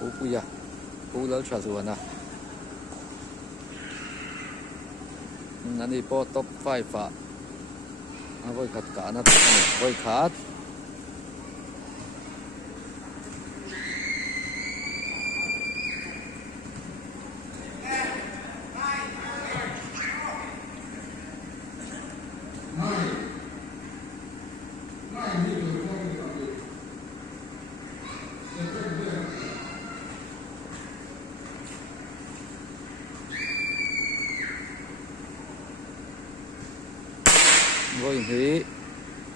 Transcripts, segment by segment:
Phú bây giờ Phú lớn trả ruộng à anh đi po top 5 à voi khát cả nó voi khát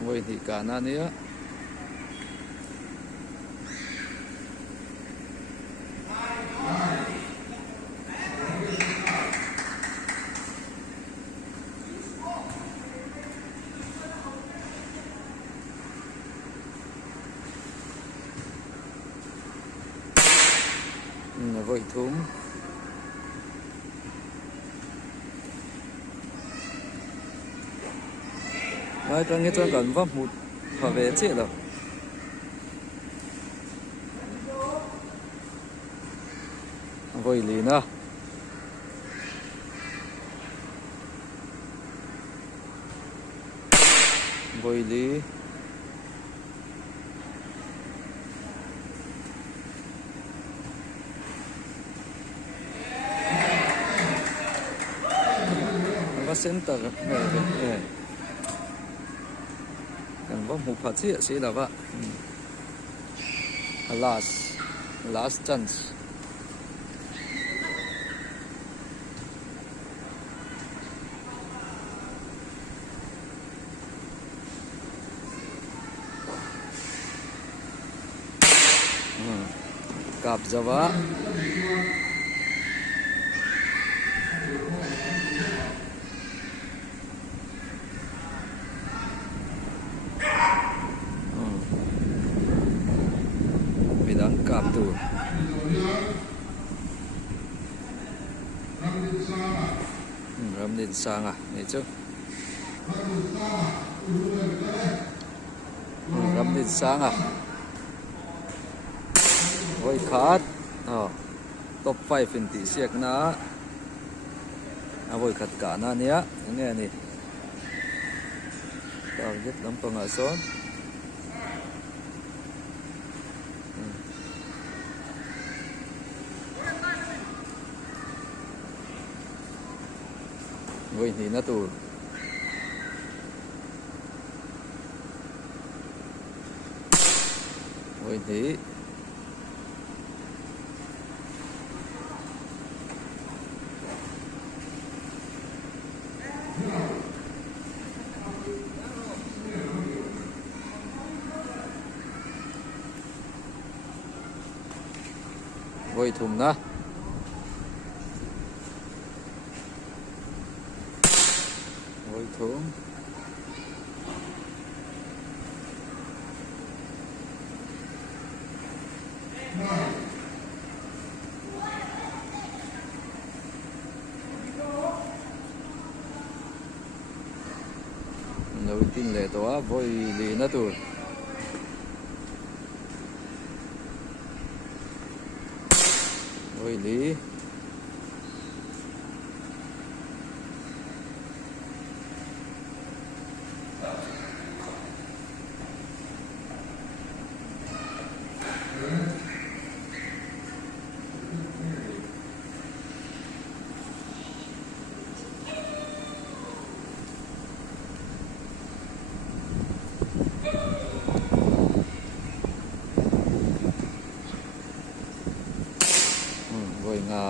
voi thì cả na nữa voi thúng nói cho nghe cho gần vấp một họ về chết rồi voi lì nữa voi lì nó center này cần có một phát triển sẽ là vậy last chance cặp Java bidang cặp tu Ramdin sang à này chứ Ramdin sang à voi khát top 5 in ti siak na voi khát cả na nia nghe ni tao rất lắm con ở số voi thì nó tù voi thì voi thùng đó voi thùng đầu tiên là đó voi lì nó tù voi lì voi Nga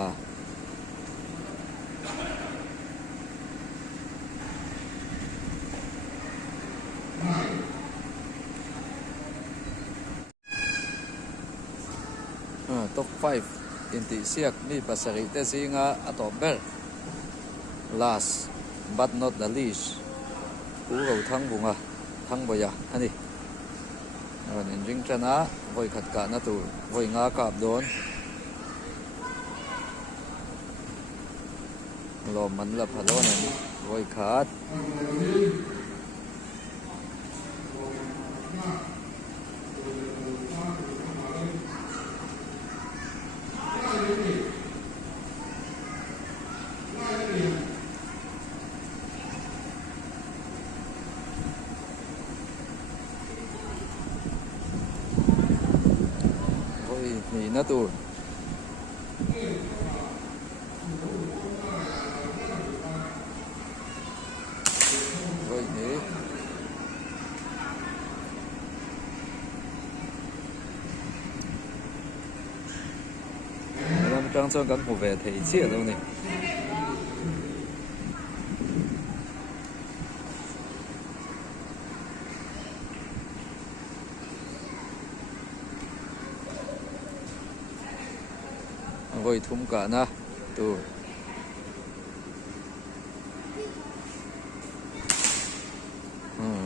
top 5 inti siak mi pasari te singa atober last but not the least cú gầu thắng bunga thắng boya ani rồi nên jing chana voi khát cả na tu voi Nga cặp đón lo man la phalo này voi khát na tur voi ni làm trang cho các hộ về thấy chia đâu này voi thum cả na tu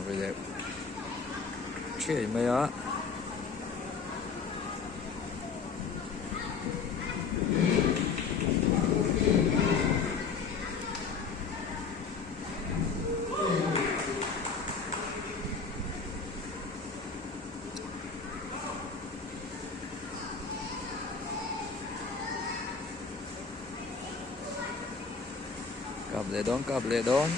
vậy đấy chơi mấy á cặp lệ đón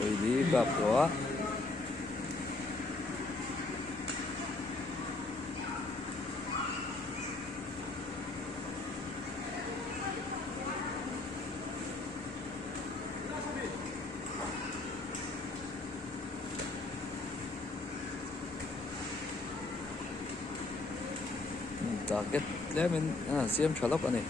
rồi đi cặp đó target le min siam thalop ani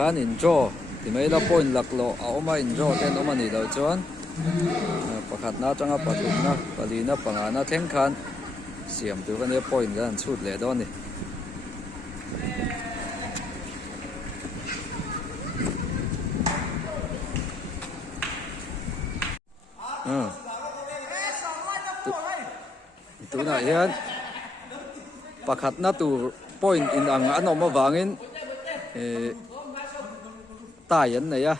khan in draw thì mấy là point lạc lộ áo mà in draw tên nó mà nỉ đầu chuan pakhat na changa pathum na pali na panga na theng khan siam tu kan point gan chut le don ni tu na hian pakhat na tu point in ang anom awangin ta yan này á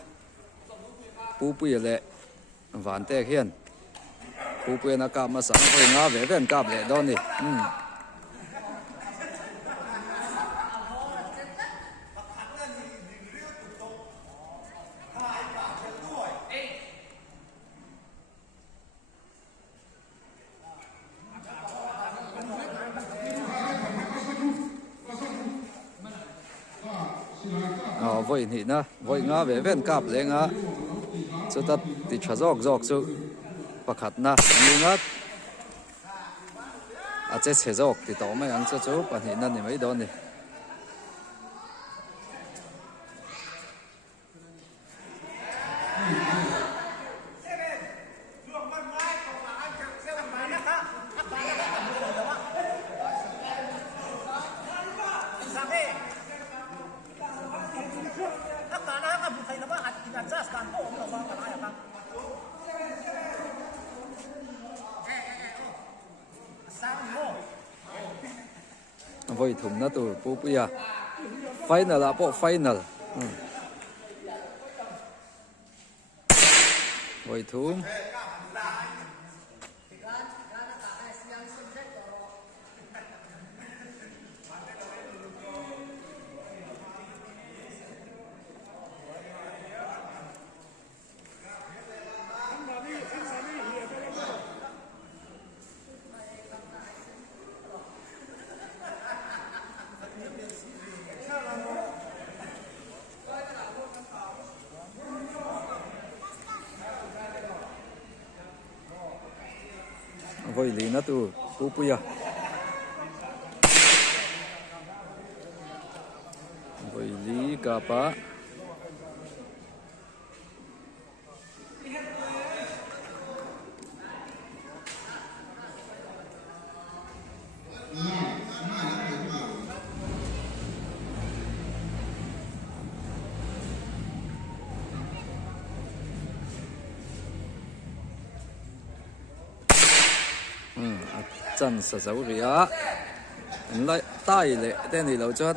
pu pu lệ ván tè hiền pu pu na cam mà sáng phải ngã về bên cam lệ đó nè voi nhỉ na voi ngã về bên cặp lên ngã cho ta thì chả dọc số pakhat na như ngắt chết sẽ dọc thì tao mấy anh cho chú bạn hiện nay mấy đó này voi thùng na tu pupuya final apo final voi thùng voi lì na tu pupuya kapa chân sa dấu rìa lại tay lệ tên này lâu chân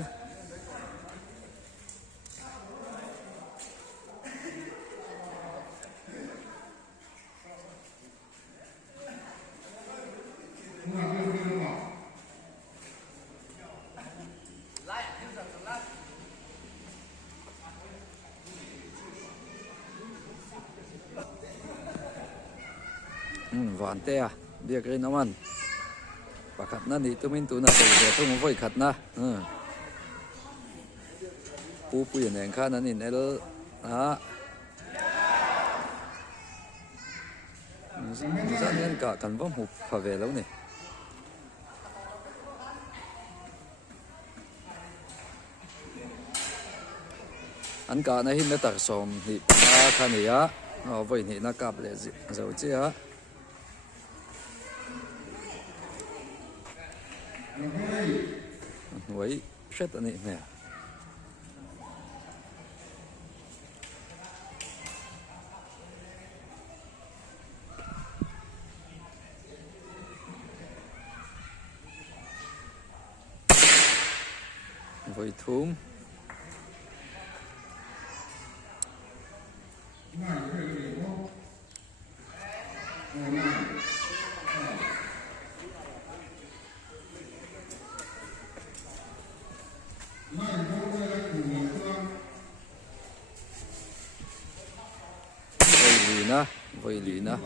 vạn tê à bia cái nó ăn và khát na đi tụi mình tụi nó để tôi muốn vui khát na bố bùi này khát na nhìn này đó ra nên cả cần vong hụt phải về lâu này anh cả này hiện tại sớm thì na khát này á vậy thì na cặp lại rồi chứ á vậy rất là nè vậy thúng vậy lì na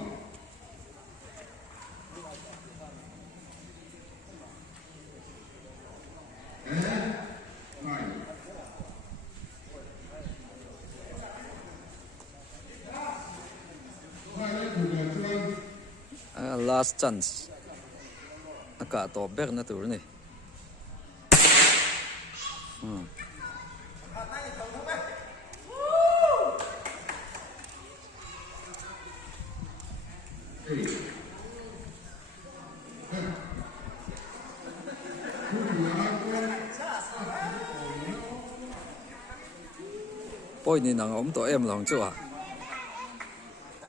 last chance cả tổ bẹc na tur này bôi ni nang om to em lòng chưa